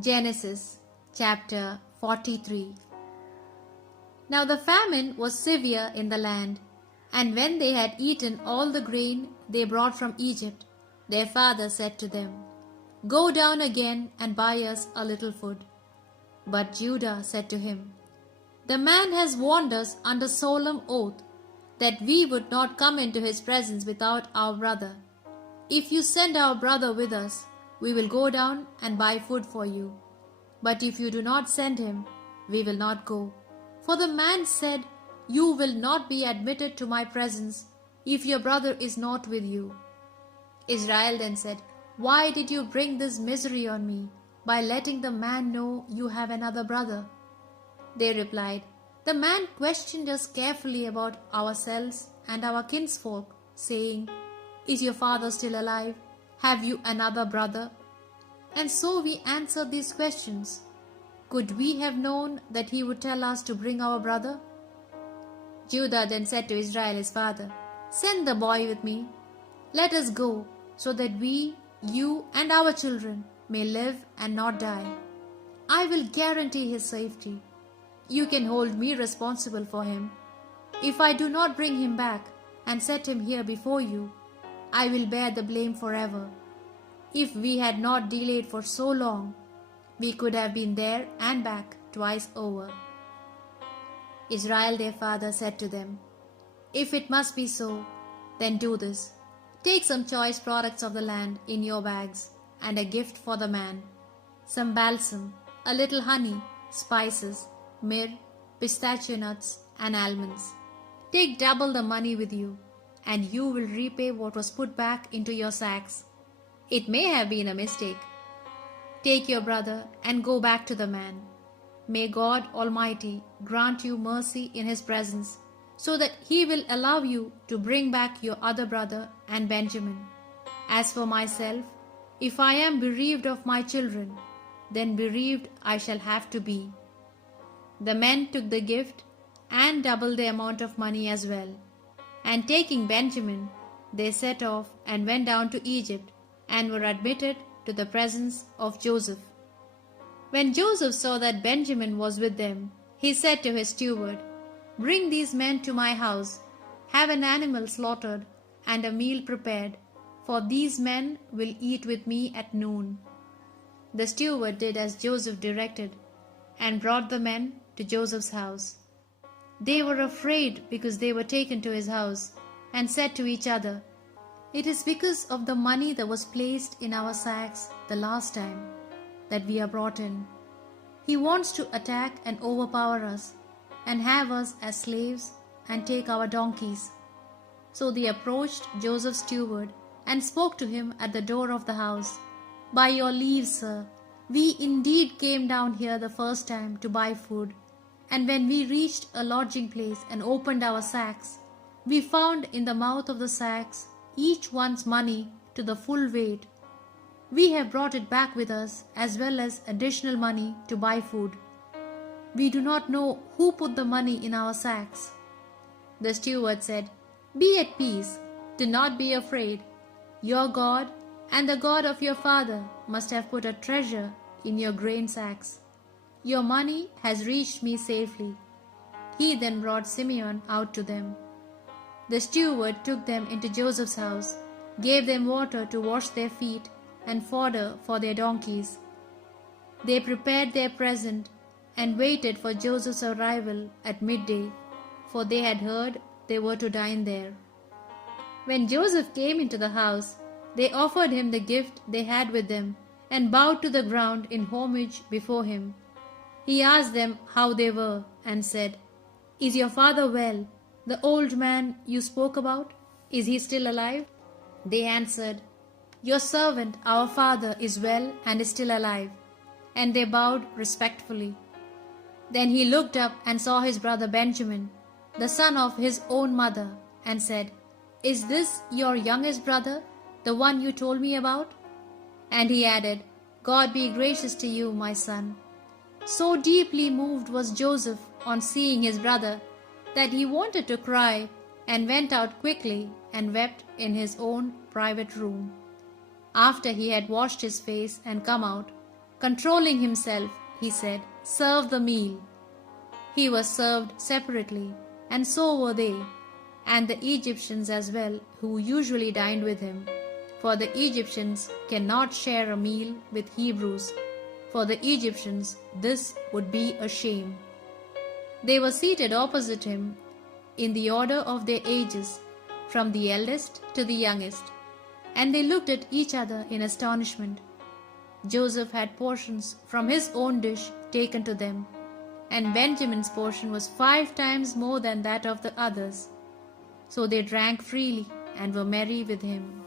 Genesis chapter 43. Now the famine was severe in the land, and when they had eaten all the grain they brought from Egypt, their father said to them, "Go down again and buy us a little food." But Judah said to him, "The man has warned us under solemn oath that we would not come into his presence without our brother. If you send our brother with us, we will go down and buy food for you. But if you do not send him, we will not go. For the man said, 'You will not be admitted to my presence if your brother is not with you.'" Israel then said, "Why did you bring this misery on me by letting the man know you have another brother?" They replied, "The man questioned us carefully about ourselves and our kinsfolk, saying, 'Is your father still alive? Have you another brother?' And so we answered these questions. Could we have known that he would tell us to bring our brother?" Judah then said to Israel his father, "Send the boy with me. Let us go, so that we, you, and our children may live and not die. I will guarantee his safety. You can hold me responsible for him. If I do not bring him back and set him here before you, I will bear the blame forever. If we had not delayed for so long, we could have been there and back twice over." Israel their father said to them, "If it must be so, then do this. Take some choice products of the land in your bags, and a gift for the man, some balsam, a little honey, spices, myrrh, pistachio nuts, and almonds. Take double the money with you, and you will repay what was put back into your sacks. It may have been a mistake. Take your brother and go back to the man. May God Almighty grant you mercy in his presence, so that he will allow you to bring back your other brother and Benjamin. As for myself, if I am bereaved of my children, then bereaved I shall have to be." The men took the gift and doubled the amount of money as well. And taking Benjamin, they set off and went down to Egypt, and were admitted to the presence of Joseph. When Joseph saw that Benjamin was with them, he said to his steward, "Bring these men to my house, have an animal slaughtered, and a meal prepared, for these men will eat with me at noon." The steward did as Joseph directed, and brought the men to Joseph's house. They were afraid because they were taken to his house, and said to each other, "It is because of the money that was placed in our sacks the last time that we are brought in. He wants to attack and overpower us, and have us as slaves, and take our donkeys." So they approached Joseph's steward, and spoke to him at the door of the house, "By your leave, sir, we indeed came down here the first time to buy food, and when we reached a lodging place and opened our sacks, we found in the mouth of the sacks each one's money to the full weight. We have brought it back with us, as well as additional money to buy food. We do not know who put the money in our sacks." The steward said, "Be at peace, do not be afraid. Your God and the God of your father must have put a treasure in your grain sacks. Your money has reached me safely." He then brought Simeon out to them. The steward took them into Joseph's house, gave them water to wash their feet, and fodder for their donkeys. They prepared their present, and waited for Joseph's arrival at midday, for they had heard they were to dine there. When Joseph came into the house, they offered him the gift they had with them, and bowed to the ground in homage before him. He asked them how they were, and said, "Is your father well? The old man you spoke about, is he still alive?" They answered, "Your servant, our father, is well and is still alive." And they bowed respectfully. Then he looked up and saw his brother Benjamin, the son of his own mother, and said, "Is this your youngest brother, the one you told me about?" And he added, "God be gracious to you, my son." So deeply moved was Joseph on seeing his brother that he wanted to cry, and went out quickly and wept in his own private room. After he had washed his face and come out, Controlling himself, he said, "Serve the meal." He was served separately, and so were they, and the Egyptians as well, who usually dined with him. For the Egyptians cannot share a meal with Hebrews. For the Egyptians, this would be a shame. They were seated opposite him in the order of their ages, from the eldest to the youngest, and they looked at each other in astonishment. Joseph had portions from his own dish taken to them, and Benjamin's portion was 5 times more than that of the others. So they drank freely and were merry with him.